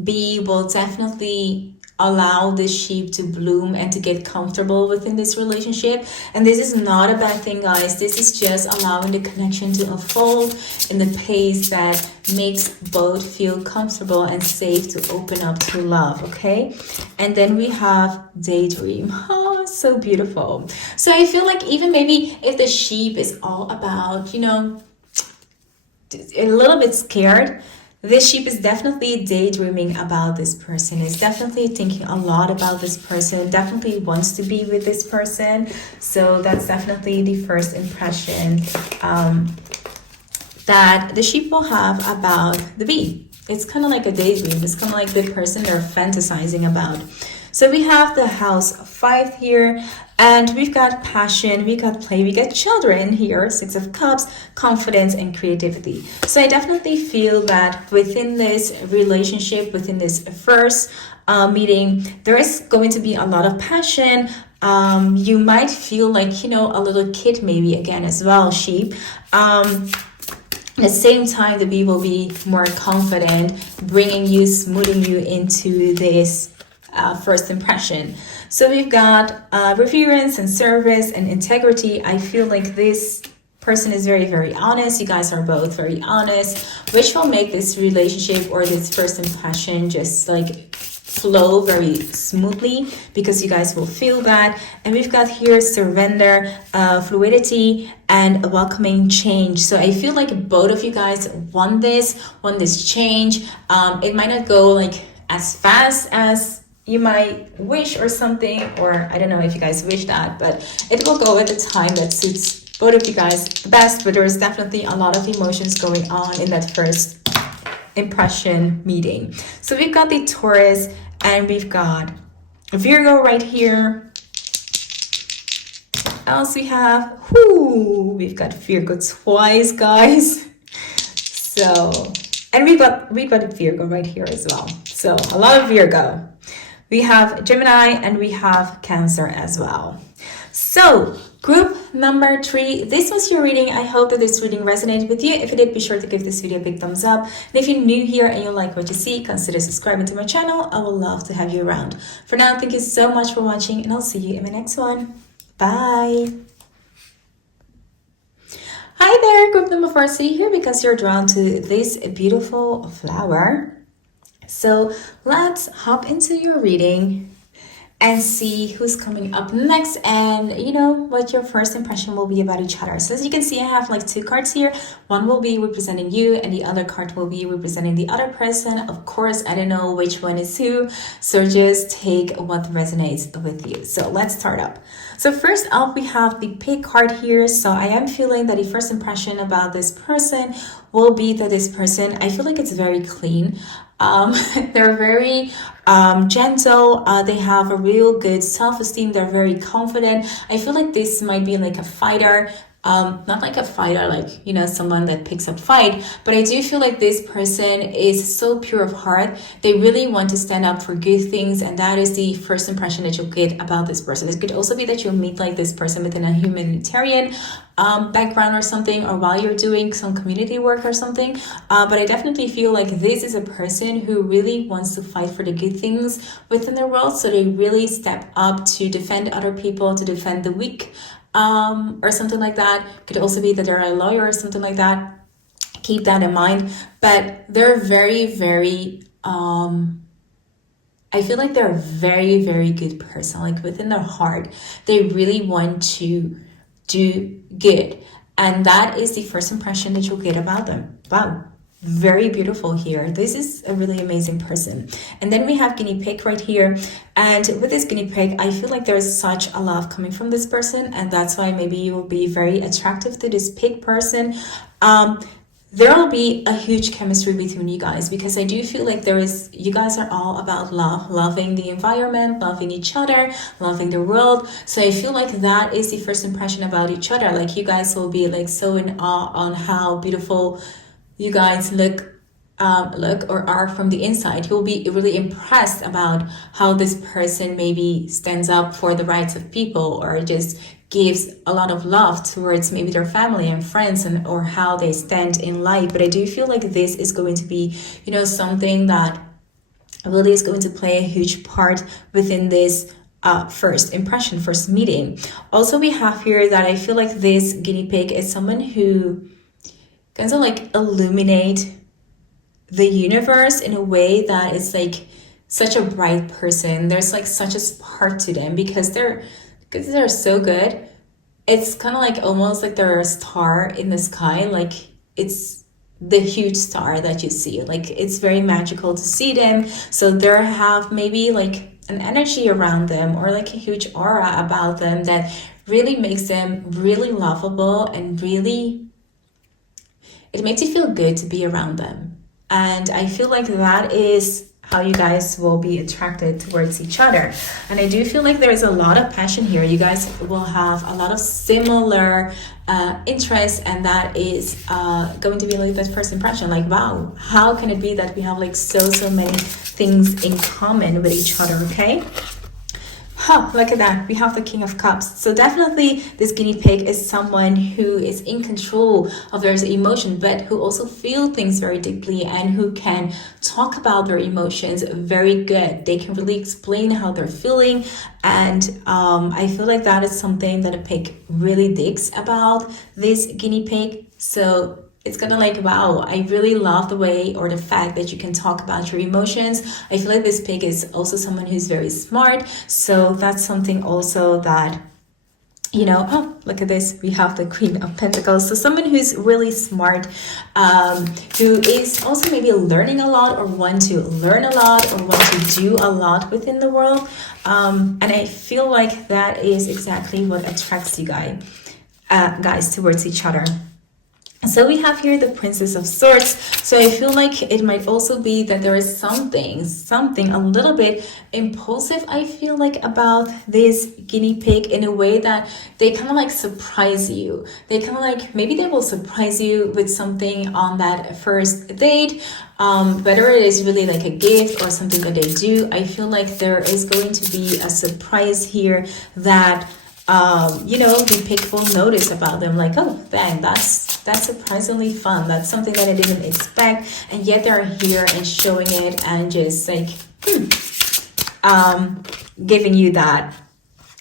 bee will definitely allow the sheep to bloom and to get comfortable within this relationship. And this is not a bad thing, guys. This is just allowing the connection to unfold in the pace that makes both feel comfortable and safe to open up to love, okay? And then we have daydream. Oh, so beautiful. So I feel like even maybe if the sheep is all about, you know, a little bit scared, this sheep is definitely daydreaming about this person, is definitely thinking a lot about this person, definitely wants to be with this person. So that's definitely the first impression that the sheep will have about the bee. It's kind of like a daydream. It's kind of like the person they're fantasizing about. So we have the house 5 here, and we've got passion, we got play, we got children here, 6 of Cups, confidence and creativity. So I definitely feel that within this relationship, within this first meeting, there is going to be a lot of passion. You might feel like, you know, a little kid maybe again as well, sheep. At the same time, the bee will be more confident, bringing you, smoothing you into this first impression. So we've got reverence and service and integrity. I feel like this person is very honest. You guys are both very honest, which will make this relationship or this first impression just like flow very smoothly, because you guys will feel that. And we've got here surrender, fluidity, and a welcoming change. So I feel like both of you guys want this change. It might not go like as fast as you might wish or something, or I don't know if you guys wish that, but it will go at a time that suits both of you guys the best. But there is definitely a lot of emotions going on in that first impression meeting. So we've got the Taurus and we've got Virgo right here. What else we have? We've got Virgo twice, guys. So, and we've got Virgo right here as well. So a lot of Virgo. We have Gemini and we have Cancer as well. So group number 3, this was your reading. I hope that this reading resonated with you. If it did, be sure to give this video a big thumbs up. And if you're new here and you like what you see, consider subscribing to my channel. I would love to have you around. For now, thank you so much for watching, and I'll see you in my next one. Bye. Hi there, group number 4. So you're here because you're drawn to this beautiful flower. So let's hop into your reading and see who's coming up next, and you know what your first impression will be about each other. So as you can see, I have like 2 cards here. One will be representing you and the other card will be representing the other person. Of course, I don't know which one is who, so just take what resonates with you. So let's start up. So first up, we have the Pig card here. So I am feeling that the first impression about this person will be that this person, I feel like it's very clean. They're very gentle. They have a real good self-esteem. They're very confident. I feel like this might be like a fighter. not like a fighter, like, you know, someone that picks up fight, but I do feel like this person is so pure of heart. They really want to stand up for good things, and that is the first impression that you'll get about this person. It could also be that you'll meet like this person within a humanitarian background or something, or while you're doing some community work or something, but I definitely feel like this is a person who really wants to fight for the good things within their world. So they really step up to defend other people, to defend the weak, or something like that. Could also be that they're a lawyer or something like that. Keep that in mind. But they're very, very I feel like they're a very, very good person. Like within their heart, they really want to do good, and that is the first impression that you'll get about them. Wow, very beautiful here. This is a really amazing person. And then we have guinea pig right here, and with this guinea pig, I feel like there's such a love coming from this person, and that's why maybe you will be very attractive to this pig person. There will be a huge chemistry between you guys, because I do feel like you guys are all about love, loving the environment, loving each other, loving the world. So I feel like that is the first impression about each other. Like you guys will be like so in awe on how beautiful you guys look or are from the inside. You'll be really impressed about how this person maybe stands up for the rights of people, or just gives a lot of love towards maybe their family and friends, and or how they stand in life. But I do feel like this is going to be, you know, something that really is going to play a huge part within this first impression, first meeting. Also, we have here that I feel like this guinea pig is someone who kind of like illuminate the universe in a way that it's like such a bright person. There's like such a spark to them, because they're so good. It's kind of like almost like they're a star in the sky. Like it's the huge star that you see. Like it's very magical to see them. So they have maybe like an energy around them, or like a huge aura about them that really makes them really lovable, and really it makes you feel good to be around them. And I feel like that is how you guys will be attracted towards each other. And I do feel like there is a lot of passion here. You guys will have a lot of similar interests, and that is going to be like that first impression. Like, wow, how can it be that we have like so many things in common with each other? Okay. Look at that. We have the King of Cups. So definitely this guinea pig is someone who is in control of their emotion, but who also feel things very deeply, and who can talk about their emotions very good. They can really explain how they're feeling. And I feel like that is something that a pig really digs about this guinea pig. So it's kind of like, wow, I really love the way, or the fact that you can talk about your emotions. I feel like this pig is also someone who's very smart. So that's something also that, you know, oh, look at this. We have the Queen of Pentacles. So someone who's really smart, who is also maybe learning a lot, or want to learn a lot, or want to do a lot within the world. And I feel like that is exactly what attracts you guys towards each other. So we have here the Princess of Swords. So I feel like it might also be that there is something a little bit impulsive, I feel like, about this guinea pig, in a way that they kind of like surprise you. They kind of like, maybe they will surprise you with something on that first date, whether it is really like a gift or something that they do. I feel like there is going to be a surprise here that you know, the pig will notice about them. Like, oh, dang, that's surprisingly fun. That's something that I didn't expect, and yet they're here and showing it, and just like giving you that.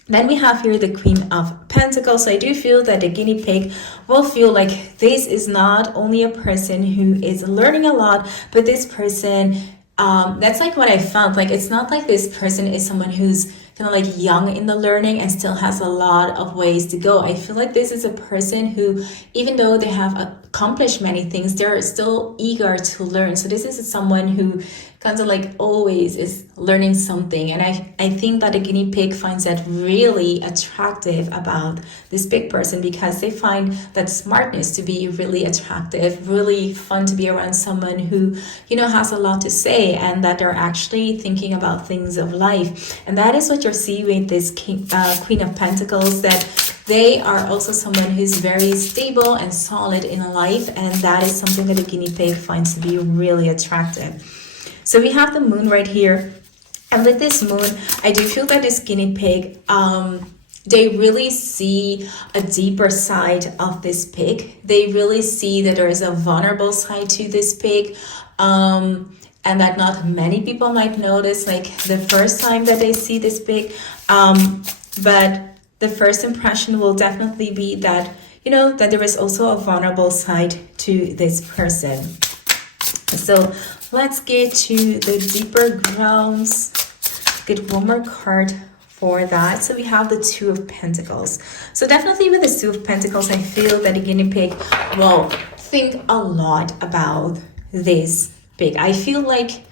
Then we have here the Queen of Pentacles. So I do feel that the guinea pig will feel like this is not only a person who is learning a lot, but this person, that's like what I found. Like, it's not like this person is someone who's kind of like young in the learning and still has a lot of ways to go. I feel like this is a person who, even though they have accomplished many things, they're still eager to learn. So this is someone who kind of like always is learning something. And I think that a guinea pig finds that really attractive about this pig person, because they find that smartness to be really attractive, really fun to be around someone who, you know, has a lot to say, and that they're actually thinking about things of life. And that is what you're seeing with this Queen of Pentacles, that they are also someone who's very stable and solid in life, and that is something that a guinea pig finds to be really attractive. So we have the moon right here, and with this moon, I do feel that this guinea pig, they really see a deeper side of this pig. They really see that there is a vulnerable side to this pig, and that not many people might notice, like the first time that they see this pig. But the first impression will definitely be that, you know, that there is also a vulnerable side to this person. So let's get to the deeper grounds. Get one more card for that. So we have the Two of Pentacles. So definitely with the Two of Pentacles, I feel that the guinea pig will think a lot about this pig. I feel like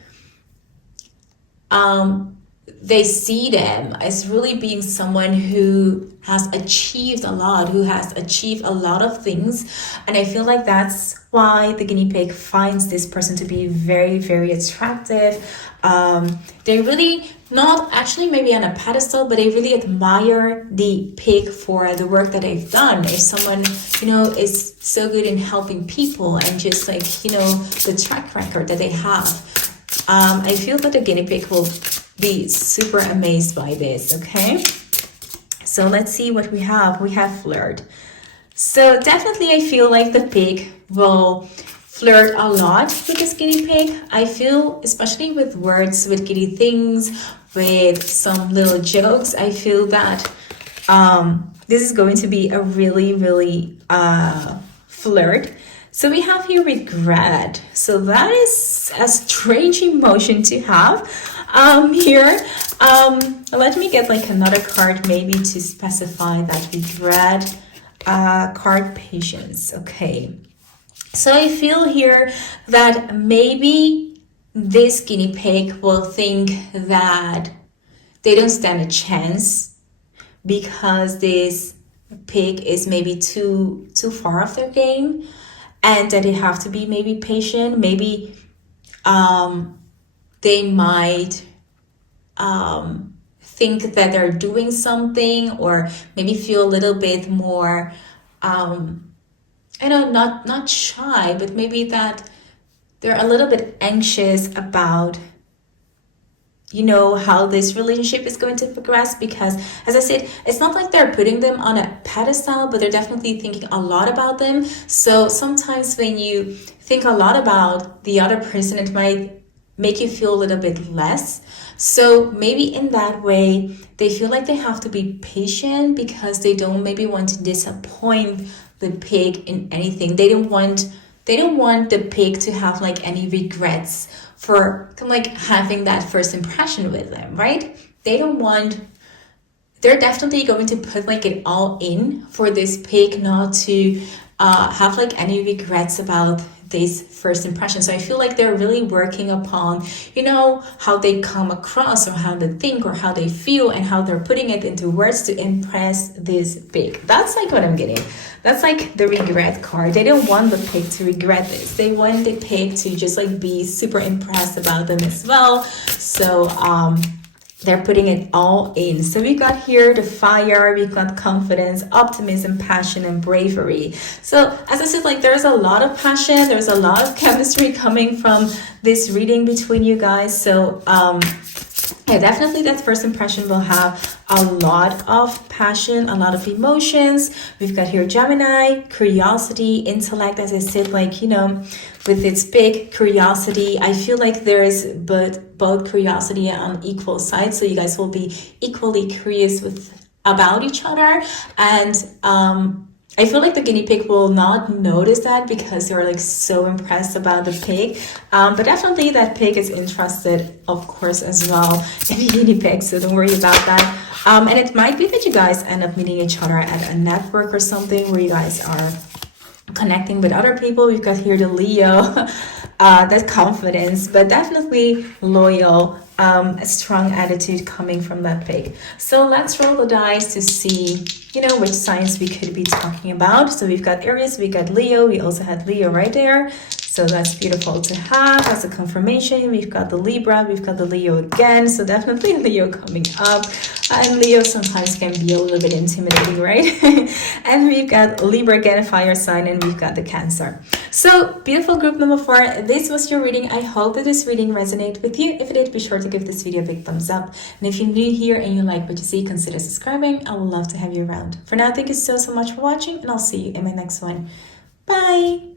they see them as really being someone who has achieved a lot, who has achieved a lot of things. And I feel like that's why the guinea pig finds this person to be very, very attractive. They really, not actually maybe on a pedestal, but they really admire the pig for the work that they've done. If someone, you know, is so good in helping people, and just like, you know, the track record that they have. I feel that the guinea pig will be super amazed by this, okay? So let's see what we have. We have flirt. So definitely I feel like the pig will flirt a lot with this guinea pig. I feel, especially with words, with giddy things, with some little jokes, I feel that this is going to be a really, really flirt. So we have here regret. So that is a strange emotion to have here. Let me get like another card maybe to specify that regret. Card patience. Okay. So I feel here that maybe this guinea pig will think that they don't stand a chance because this pig is maybe too far off their game, and that they have to be maybe patient. Maybe they might think that they're doing something, or maybe feel a little bit more I know, not shy, but maybe that they're a little bit anxious about, you know, how this relationship is going to progress. Because as I said, it's not like they're putting them on a pedestal, but they're definitely thinking a lot about them. So sometimes when you think a lot about the other person, it might make you feel a little bit less. So maybe in that way, they feel like they have to be patient because they don't maybe want to disappoint the pig in anything. They don't want the pig to have like any regrets for like having that first impression with them, right? They're definitely going to put like it all in for this pig not to have like any regrets about this first impression. So I feel like they're really working upon, you know, how they come across, or how they think, or how they feel, and how they're putting it into words to impress this pig. That's like what I'm getting. That's like the regret card. They don't want the pig to regret this. They want the pig to just like be super impressed about them as well. So they're putting it all in. So we got here the fire, we got confidence, optimism, passion, and bravery. So as I said, like there's a lot of passion, there's a lot of chemistry coming from this reading between you guys. So yeah, definitely that first impression will have a lot of passion, a lot of emotions. We've got here Gemini, curiosity, intellect, as I said, like, you know, with its big curiosity. I feel like there is both curiosity on equal sides. So you guys will be equally curious about each other. And I feel like the guinea pig will not notice that because they're like so impressed about the pig. But definitely that pig is interested, of course, as well in the guinea pig. So don't worry about that. And it might be that you guys end up meeting each other at a network or something where you guys are connecting with other people. We've got here the Leo, that confidence, but definitely loyal, a strong attitude coming from that pig. So let's roll the dice to see, you know, which signs we could be talking about. So we've got Aries, we got Leo, we also had Leo right there. So that's beautiful to have as a confirmation. We've got the Libra, we've got the Leo again. So definitely Leo coming up. And Leo sometimes can be a little bit intimidating, right? And we've got Libra again, fire sign, and we've got the Cancer. So, beautiful group number 4. This was your reading. I hope that this reading resonated with you. If it did, be sure to give this video a big thumbs up. And if you're new here and you like what you see, consider subscribing. I would love to have you around. For now, thank you so much for watching, and I'll see you in my next one. Bye!